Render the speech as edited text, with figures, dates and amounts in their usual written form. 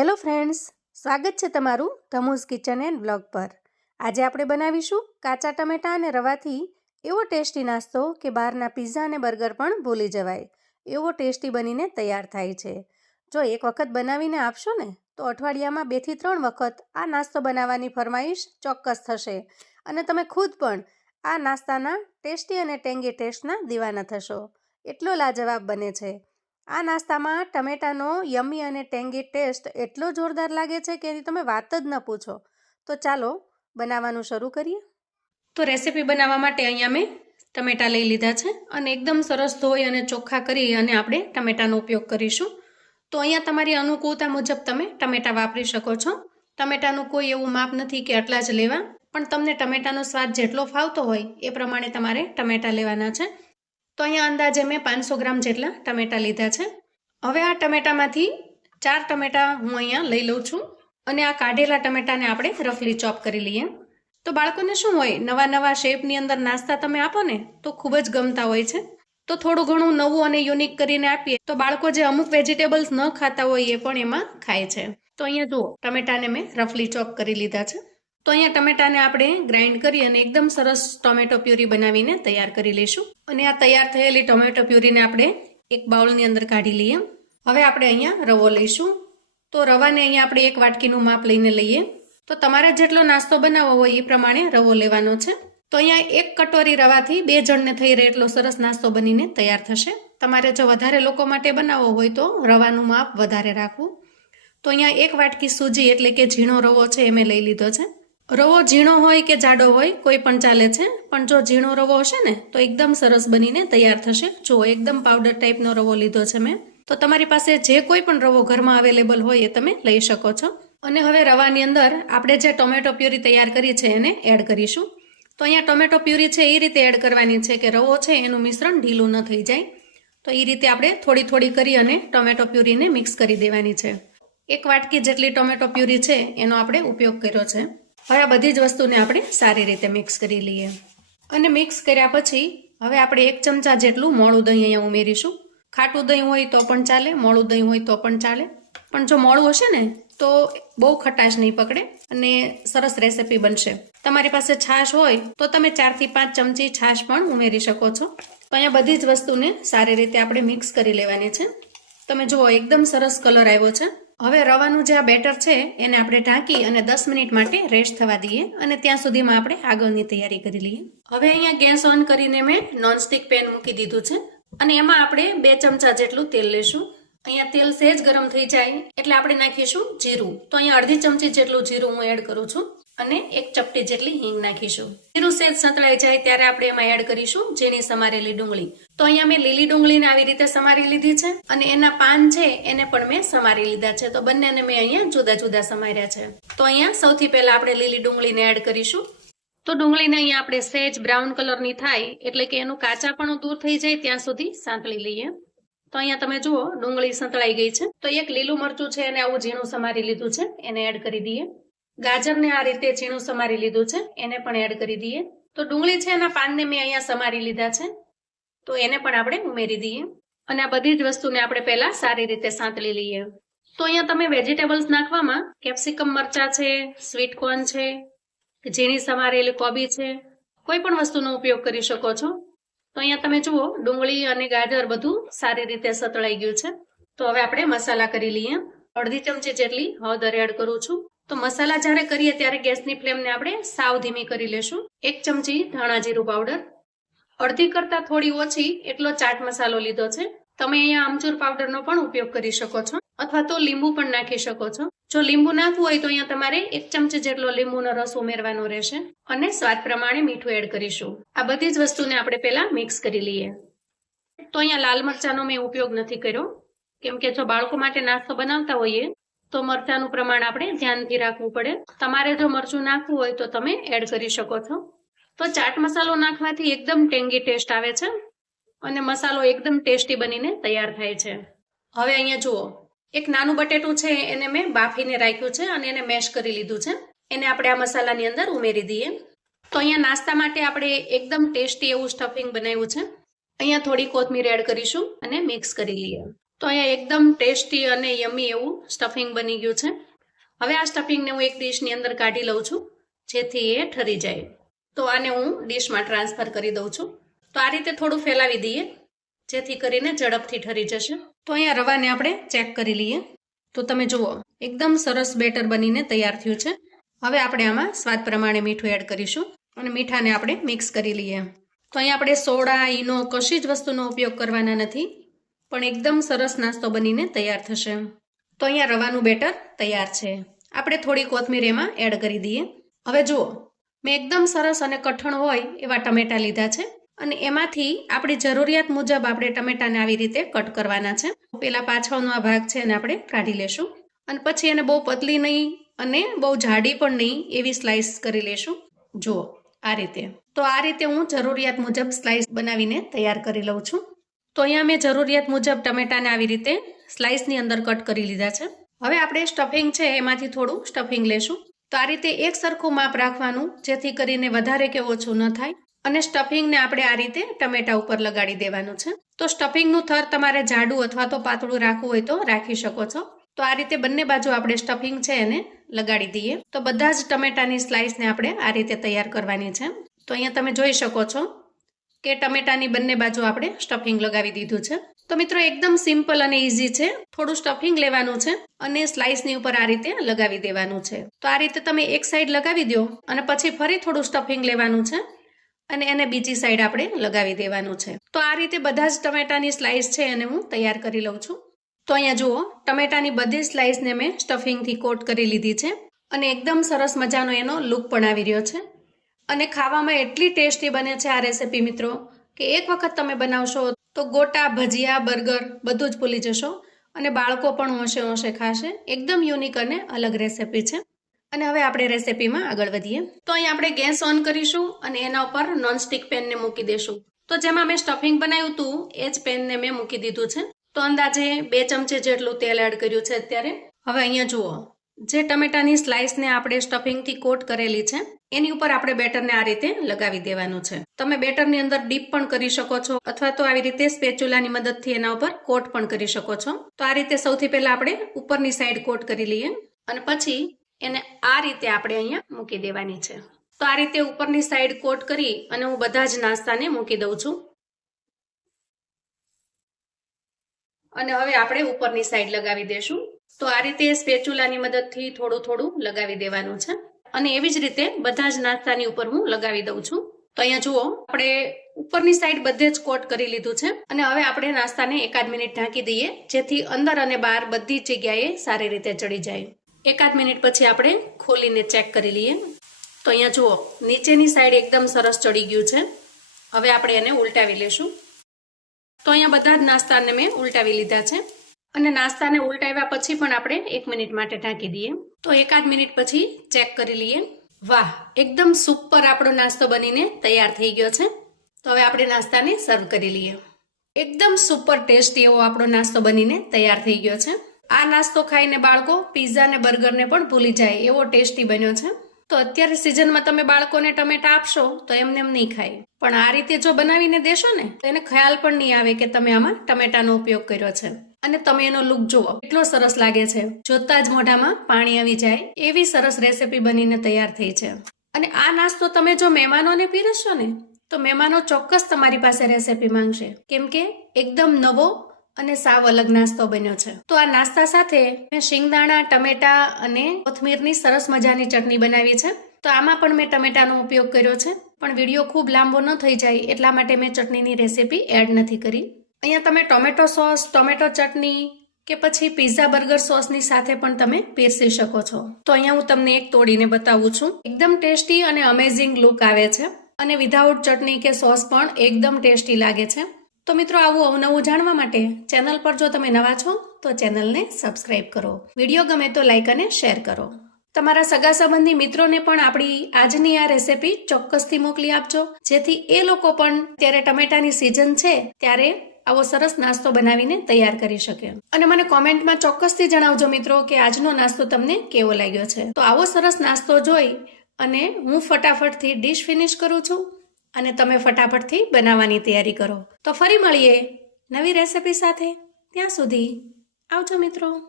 Hello friends, સ્વાગત છે તમારું ધમુસ કિચન એન્ડ બ્લોગ પર। આજે આપણે બનાવીશું કાચા ટમેટાં અને રવાથી એવો ટેસ્ટી નાસ્તો કે બહારના પિઝા અને બર્ગર પણ ભૂલી જવાય એવો ટેસ્ટી બનીને તૈયાર થાય છે। જો એક વખત બનાવીને આપશો ને તો અઠવાડિયામાં 2 થી 3 વખત આ નાસ્તો બનાવવાની ફરમાઈશ ચોક્કસ થશે અને તમે ખુદ પણ આ નાસ્તાના ટેસ્ટી અને ટેંગી ટેસ્ટના દીવાના થશો। એટલો લાજવાબ બને છે। આ નાસ્તામાં ટમેટાનો યમ્મી અને ટેંગી ટેસ્ટ એટલો જોરદાર લાગે છે કે એની તમે વાત જ ન પૂછો। તો ચાલો બનાવવાનું શરૂ કરીએ। તો રેસીપી બનાવવા માટે અહીંયા મેં ટમેટાં લઈ લીધા છે અને એકદમ સરસ ધોઈ અને ચોખ્ખા કરી અને આપણે ટમેટાનો ઉપયોગ કરીશું। તો અહીંયા તમારી અનુકૂળતા મુજબ તમે ટમેટાં વાપરી શકો છો। ટમેટાનું કોઈ એવું માપ નથી કે આટલા જ લેવા, પણ તમને ટમેટાનો સ્વાદ જેટલો ફાવતો હોય એ પ્રમાણે તમારે ટમેટાં લેવાના છે। તો અહીંયા અંદાજે મેં 500 ગ્રામ જેટલા ટમેટાં લીધા છે। હવે આ ટમેટામાંથી 4 ટમેટાં હું અહીંયા લઈ લઉં છું અને આ કાઢેલા ટમેટાને આપણે રફલી ચોપ કરી લઈએ। તો બાળકોને શું હોય, નવા નવા શેપની અંદર નાસ્તા તમે આપો ને તો ખૂબ જ ગમતા હોય છે। તો થોડું ઘણું નવું અને યુનિક કરીને આપીએ તો બાળકો જે અમુક વેજીટેબલ્સ ન ખાતા હોય એ પણ એમાં ખાય છે। તો અહીંયા જુઓ, ટમેટાને મેં રફલી ચોપ કરી લીધા છે। તો અહીંયા ટમેટાને આપણે ગ્રાઇન્ડ કરી અને એકદમ સરસ ટોમેટો પ્યુરી બનાવીને તૈયાર કરી લઈશું। અને આ તૈયાર થયેલી ટોમેટો પ્યુરીને આપણે એક બાઉલની અંદર કાઢી લઈએ। હવે આપણે અહીંયા રવો લઈશું। તો રવાને અહીંયા આપણે 1 વાટકીનું માપ લઈને લઈએ। તો તમારે જેટલો નાસ્તો બનાવવો હોય એ પ્રમાણે રવો લેવાનો છે। તો અહીંયા 1 કટોરી રવાથી 2 જણને થઈ રહે એટલો સરસ નાસ્તો બનીને તૈયાર થશે। તમારે જો વધારે લોકો માટે બનાવવો હોય તો રવાનું માપ વધારે રાખવું। તો અહીંયા 1 વાટકી સૂજી એટલે કે ઝીણો રવો છે એ મેં લઈ લીધો છે। રવો ઝીણો હોય કે જાડો હોય કોઈ પણ ચાલે છે, પણ જો ઝીણો રવો હશે ને તો એકદમ સરસ બનીને તૈયાર થશે। જો એકદમ પાવડર ટાઈપનો રવો લીધો છે મેં। તો તમારી પાસે જે કોઈ પણ રવો ઘરમાં અવેલેબલ હોય એ તમે લઈ શકો છો। અને હવે રવાની અંદર આપણે જે ટોમેટો પ્યુરી તૈયાર કરી છે એને એડ કરીશું। તો અહીંયા ટોમેટો પ્યુરી છે એ રીતે એડ કરવાની છે કે રવો છે એનું મિશ્રણ ઢીલું ન થઈ જાય। તો એ રીતે આપણે થોડી થોડી કરી અને ટોમેટો પ્યુરીને મિક્સ કરી દેવાની છે। 1 વાટકી જેટલી ટોમેટો પ્યુરી છે એનો આપણે ઉપયોગ કર્યો છે। હવે આ બધી જ વસ્તુને આપણે સારી રીતે મિક્સ કરી લઈએ અને મિક્સ કર્યા પછી હવે આપણે 1 ચમચા જેટલું મોળું દહીં અહીંયા ઉમેરીશું। ખાટું દહીં હોય તો પણ ચાલે, મોળું દહીં હોય તો પણ ચાલે, પણ જો મોળું હશે ને તો બહુ ખટાશ નહીં પકડે અને સરસ રેસીપી બનશે। તમારી પાસે છાશ હોય તો તમે 4 થી 5 ચમચી છાશ પણ ઉમેરી શકો છો। તો અહીંયા બધી જ વસ્તુને સારી રીતે આપણે મિક્સ કરી લેવાની છે। તમે જુઓ એકદમ સરસ કલર આવ્યો છે। હવે રવાનું જે આ બેટર છે એને આપણે ઢાંકી અને 10 મિનિટ માટે રેસ્ટ થવા દઈએ અને ત્યાં સુધીમાં આપણે આગળની તૈયારી કરી લઈએ। હવે અહીંયા ગેસ ઓન કરીને મેં નોનસ્ટિક પેન મૂકી દીધું છે અને એમાં આપણે 2 ચમચા જેટલું તેલ લઈશું। અહીંયા તેલ સહેજ ગરમ થઈ જાય એટલે આપણે નાખીશું જીરું। તો અહીંયા અડધી ચમચી જેટલું જીરું હું એડ કરું છું અને 1 ચપટી જેટલી હિંગ નાખીશું। જીરું સહેજ સંતળાઈ જાય ત્યારે આપણે એમાં એડ કરીશું ઝીણી સમારેલી ડુંગળી। તો અહીંયા મેં લીલી ડુંગળીને આવી રીતે સમારી લીધી છે અને એના પાન છે એને પણ મેં સમારી લીધા છે। તો બંનેને મેં અહીંયા જુદા જુદા સમાર્યા છે। તો અહીંયા સૌથી પહેલા આપણે લીલી ડુંગળીને એડ કરીશું। તો ડુંગળીને અહીંયા આપણે સહેજ બ્રાઉન કલરની થાય એટલે કે એનું કાચાપણું દૂર થઈ જાય ત્યાં સુધી સાંતળી લઈએ। તો અહીંયા તમે જુઓ ડુંગળી સંતળાઈ ગઈ છે। તો 1 લીલું મરચું છે એને આવું ઝીણું સમારી લીધું છે એને એડ કરી દઈએ। ગાજરને આ રીતે ઝીણું સમારી લીધું છે એને પણ એડ કરી દઈએ। તો ડુંગળી છે એના પાનને મેં અહીંયા સમારી લીધા છે તો એને પણ આપણે ઉમેરી દઈએ અને આ બધી જ વસ્તુને આપણે પહેલા સારી રીતે સાંતળી લઈએ। તો અહીંયા તમે વેજીટેબલ્સ નાખવામાં કેપ્સિકમ મરચા છે, સ્વીટ કોર્ન છે, ઝીણી સમારેલી કોબી છે, કોઈ પણ વસ્તુનો ઉપયોગ કરી શકો છો। તો અહીંયા તમે જુઓ ડુંગળી અને ગાજર બધું સારી રીતે સતળાઈ ગયું છે। તો હવે આપણે મસાલા કરી લઈએ। અડધી ચમચી જેટલી હળદર એડ કરું છું। તો મસાલા જ્યારે કરીએ ત્યારે ગેસની ફ્લેમને આપણે સાવ ધીમી કરી લેશું। 1 ચમચી ધાણા જીરું પાવડર, અડધી કરતાં થોડી ઓછી એટલો ચાટ મસાલો લીધો છે। તમે અહીંયા આમચૂર પાવડરનો પણ ઉપયોગ કરી શકો છો અથવા તો લીંબુ પણ નાખી શકો છો। જો લીંબુ નાખવું હોય તો અહીંયા તમારે 1 ચમચી જેટલો લીંબુનો રસ ઉમેરવાનો રહેશે અને સ્વાદ પ્રમાણે મીઠું એડ કરીશું। આ બધી જ વસ્તુને આપણે પહેલા મિક્સ કરી લઈએ। તો અહીંયા લાલ મરચાંનો મેં ઉપયોગ નથી કર્યો કેમ કે જો બાળકો માટે નાસ્તો બનાવતા હોઈએ તો મરચાંનું પ્રમાણ આપણે ધ્યાનથી રાખવું પડે। તમારે જો મરચું નાખવું હોય તો તમે એડ કરી શકો છો। તો ચાટ મસાલો નાખવાથી એકદમ ટેંગી ટેસ્ટ આવે છે અને મસાલો એકદમ ટેસ્ટી બનીને તૈયાર થાય છે। હવે અહીંયા જુઓ 1 નાનું બટેટું છે એને મેં બાફીને રાખ્યું છે અને એને મેશ કરી લીધું છે। એને આપણે આ મસાલાની અંદર ઉમેરી દઈએ। તો અહીંયા નાસ્તા માટે આપણે એકદમ ટેસ્ટી એવું સ્ટફિંગ બનાવ્યું છે। અહીંયા થોડી કોથમીર એડ કરીશું અને મિક્સ કરી લઈએ। તો અહીંયા એકદમ ટેસ્ટી અને યમી એવું સ્ટફિંગ બની ગયું છે. હવે આ સ્ટફિંગને હું એક ડીશની અંદર કાઢી લઉં છું, જેથી એ ઠરી જાય. તો આને હું ડીશમાં ટ્રાન્સફર કરી દઉં છું. તો આ રીતે થોડું ફેલાવી દઈએ, જેથી કરીને ઝડપથી ઠરી જશે. તો અહીંયા રવાને આપણે ચેક કરી લઈએ. તો તમે જુઓ, એકદમ સરસ બેટર બનીને તૈયાર થયું છે. હવે આપણે આમાં સ્વાદ પ્રમાણે મીઠું એડ કરીશું અને મીઠાને આપણે મિક્સ કરી લઈએ. તો અહીંયા આપણે સોડા, ઈનો કશી જ વસ્તુનો ઉપયોગ કરવાના નથી, પણ એકદમ સરસ નાસ્તો બનીને તૈયાર થશે. તો અહીંયા રવાનું બેટર તૈયાર છે. આપણે થોડી કોથમીર એમાં એડ કરી દઈએ. હવે જુઓ, મેં એકદમ સરસ અને કઠણ હોય એવા ટમેટાં લીધા છે અને એમાંથી આપણી જરૂરિયાત મુજબ આપણે ટમેટાને આવી રીતે કટ કરવાના છે. પેલા પાછળનો આ ભાગ છે એને આપણે કાઢી લેશું અને પછી એને બહુ પતલી નહીં અને બહુ જાડી પણ નહીં એવી સ્લાઇસ કરી લેશું. જુઓ આ રીતે. તો આ રીતે હું જરૂરિયાત મુજબ સ્લાઇસ બનાવીને તૈયાર કરી લઉં છું. તો અહીંયા મેં જરૂરિયાત મુજબ ટમેટાને આવી રીતે સ્લાઇસની અંદર કટ કરી લીધા છે. હવે આપણે સ્ટફિંગ છે એમાંથી થોડું સ્ટફિંગ લેશું. તો આ રીતે એક સરખું માપ રાખવાનું, જેથી કરીને વધારે કે ઓછું ન થાય. અને સ્ટફિંગને આપણે આ રીતે ટમેટા ઉપર લગાડી દેવાનું છે. તો સ્ટફિંગનું થર તમારે જાડું અથવા તો પાતળું રાખવું હોય તો રાખી શકો છો. તો આ રીતે બંને બાજુ આપણે સ્ટફિંગ છે એને લગાડી દઈએ. તો બધા જ ટમેટાની સ્લાઇસને આપણે આ રીતે તૈયાર કરવાની છે. તો અહીંયા તમે જોઈ શકો છો કે ટમેટાની બંને બાજુ આપણે સ્ટફિંગ લગાવી દીધું છે. તો મિત્રો એકદમ સિમ્પલ અને ઇઝી છે. થોડું સ્ટફિંગ લેવાનું છે અને સ્લાઇસની ઉપર આ રીતે લગાવી દેવાનું છે. તો આ રીતે તમે એક સાઈડ લગાવી દો અને પછી ફરી થોડું સ્ટફિંગ લેવાનું છે અને એને બીજી સાઈડ આપણે લગાવી દેવાનું છે. તો આ રીતે બધા જ ટમેટાની સ્લાઇસ છે એને હું તૈયાર કરી લઉં છું. તો અહીંયા જુઓ, ટમેટાની બધી સ્લાઇસને મેં સ્ટફિંગથી કોટ કરી લીધી છે અને એકદમ સરસ મજાનો એનો લુક પણ આવી રહ્યો છે. અને ખાવામાં એટલી ટેસ્ટી બને છે આ રેસિપી મિત્રો, કે એક વખત તમે બનાવશો તો ગોટા, ભજીયા, બર્ગર બધું જ ભૂલી જશો અને બાળકો પણ હોંશે હોંશે ખાશે. એકદમ યુનિક અને અલગ રેસિપી છે. અને હવે આપણે રેસિપીમાં આગળ વધીએ. તો અહીં આપણે ગેસ ઓન કરીશું અને એના ઉપર નોનસ્ટિક પેનને મૂકી દેશું. તો જેમાં મેં સ્ટફિંગ બનાવ્યું હતું એ જ પેનને મેં મૂકી દીધું છે. તો અંદાજે 2 ચમચી જેટલું તેલ એડ કર્યું છે અત્યારે. હવે અહીંયા જુઓ, જે ટમેટાની સ્લાઇસને આપણે સ્ટફિંગથી કોટ કરેલી છે એની ઉપર આપણે બેટરને આ રીતે લગાવી દેવાનું છે. તમે બેટરની અંદર ડીપ પણ કરી શકો છો અથવા તો આવી રીતે સ્પેચ્યુલાની મદદથી એના ઉપર કોટ પણ કરી શકો છો. તો આ રીતે સૌથી પહેલા આપણે ઉપરની સાઈડ કોટ કરી લઈએ અને પછી એને આ રીતે આપણે અહીંયા મૂકી દેવાની છે. તો આ રીતે ઉપરની સાઈડ કોટ કરી અને હું બધા જ નાસ્તાને મૂકી દઉં છું. અને હવે આપણે ઉપરની સાઈડ લગાવી દેશું. તો આ રીતે સ્પેચ્યુલાની મદદથી થોડું થોડું લગાવી દેવાનું છે અને એવી જ રીતે બધા જ નાસ્તાની ઉપર હું લગાવી દઉં છું. તો અહીંયા જુઓ, આપણે ઉપરની સાઈડ બધે જ કોટ કરી લીધું છે અને હવે આપણે નાસ્તાને 1 મિનિટ ઢાંકી દઈએ, જેથી અંદર અને બહાર બધી જગ્યાએ સારી રીતે ચડી જાય. 1 મિનિટ પછી આપણે ખોલીને ચેક કરી લઈએ. તો અહીંયા જુઓ, નીચેની સાઈડ એકદમ સરસ ચડી ગયું છે. હવે આપણે એને ઉલટાવી લેશું. તો અહીંયા બધા જ નાસ્તાને મેં ઉલટાવી લીધા છે અને નાસ્તાને ઉલટાવ્યા પછી પણ આપણે 1 મિનિટ માટે ઢાંકી દઈએ. તો 1 મિનિટ પછી ચેક કરી લઈએ. વાહ, એકદમ સુપર આપણો નાસ્તો બનીને તૈયાર થઈ ગયો છે. તો હવે આપણે નાસ્તાને સર્વ કરી લઈએ. એકદમ સુપર ટેસ્ટી એવો આપણો નાસ્તો બનીને તૈયાર થઈ ગયો છે. આ નાસ્તો ખાઈને બાળકો પીઝા ને બર્ગરને પણ ભૂલી જાય એવો ટેસ્ટી બન્યો છે. તો અત્યારે સિઝનમાં તમે બાળકોને ટમેટા આપશો તો એમને એમ નહીં ખાય, પણ આ રીતે જો બનાવીને દેશો ને તો એને ખ્યાલ પણ નહીં આવે કે તમે આમાં ટમેટાનો ઉપયોગ કર્યો છે. અને તમે એનો લુક જુઓ, એટલો સરસ લાગે છે, જોતા જ મોઢામાં પાણી આવી જાય એવી સરસ રેસિપી બનીને તૈયાર થઈ છે. અને આ નાસ્તો તમે જો મહેમાનોને પીરસશો ને તો મહેમાનો ચોક્કસ તમારી પાસે રેસિપી માંગશે, કેમ કે એકદમ નવો અને સાવ અલગ નાસ્તો બન્યો છે. તો આ નાસ્તા સાથે મેં શિંગદાણા, ટમેટા અને કોથમીરની સરસ મજાની ચટણી બનાવી છે. તો આમાં પણ મેં ટમેટાનો ઉપયોગ કર્યો છે, પણ વિડીયો ખૂબ લાંબો ન થઈ જાય એટલા માટે મેં ચટણીની રેસિપી એડ નથી કરી. અહીંયા તમે ટોમેટો સોસ, ટોમેટો ચટણી કે પછી પિઝા બર્ગર સોસની સાથે પણ તમે પીરસી શકો છો. તો અહીંયા હું તમને એક તોડીને બતાવું છું. એકદમ ટેસ્ટી અને અમેઝિંગ લુક આવે છે અને વિધાઉટ ચટણી કે સોસ પણ એકદમ ટેસ્ટી લાગે છે. તો મિત્રો, આવું અવનવું જાણવા માટે ચેનલ પર જો તમે નવા છો તો ચેનલને સબસ્ક્રાઇબ કરો. વિડીયો ગમે તો લાઈક અને શેર કરો. તમારા સગા સંબંધી મિત્રોને પણ આપણી આજની આ રેસિપી ચોક્કસથી મોકલી આપજો, જેથી એ લોકો પણ ત્યારે ટમેટાની સિઝન છે ત્યારે આવો સરસ નાસ્તો બનાવીને તૈયાર કરી શકે. અને મને કોમેન્ટમાં ચોક્કસથી જણાવજો મિત્રો કે આજનો નાસ્તો તમને કેવો લાગ્યો છે. તો આવો સરસ નાસ્તો જોઈ અને હું ફટાફટથી ડીશ ફિનિશ કરું છું અને તમે ફટાફટથી બનાવવાની તૈયારી કરો. તો ફરી મળીએ નવી રેસિપી સાથે. ત્યાં સુધી આવજો મિત્રો.